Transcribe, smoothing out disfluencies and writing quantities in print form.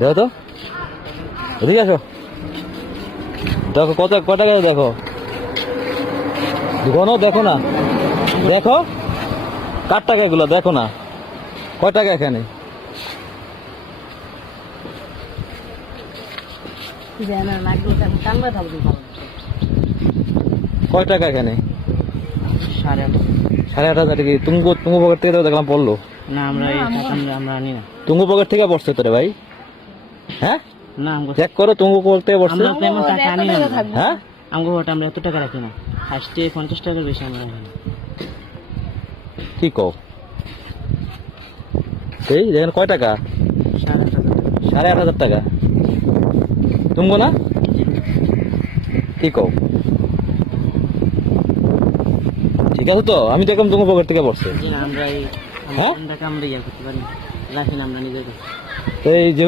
দেখো তো, এদিকে আসো, দেখো কত টাকা দেখো, ঘন দেখো না, দেখো কার টাকা এগুলো দেখো না, কয় টাকা এখানে? কয় টাকা এখানে? 8,500 কি তুঙ্গ পকেট থেকে দেখলাম পড়লো না, আমরা আমরা আনি না। তুঙ্গ পকেট থেকে পড়ছে তোরে ভাই? হ্যাঁ না, চেক করো তুঙ্গ পকেট থেকে পড়ছে। আমরা তেমন টাকা আনি না। হ্যাঁ আমগো ওটা আমরা এত টাকা রাখি না, ফার্স্টে 50 টাকার বেশি আমরা রাখি না। কি কও? এই দেখেন কয় টাকা? 8,500 টাকা তুঙ্গ না? কি কও? ঠিক আছে তো, আমি দেখলাম তুঙ্গ পকেট থেকে পড়ছে। আমরা এই হ্যাঁ টাকা আমরা ইয়া করতে পারি, রাখি না আমরা নিজেদের। তো এই যে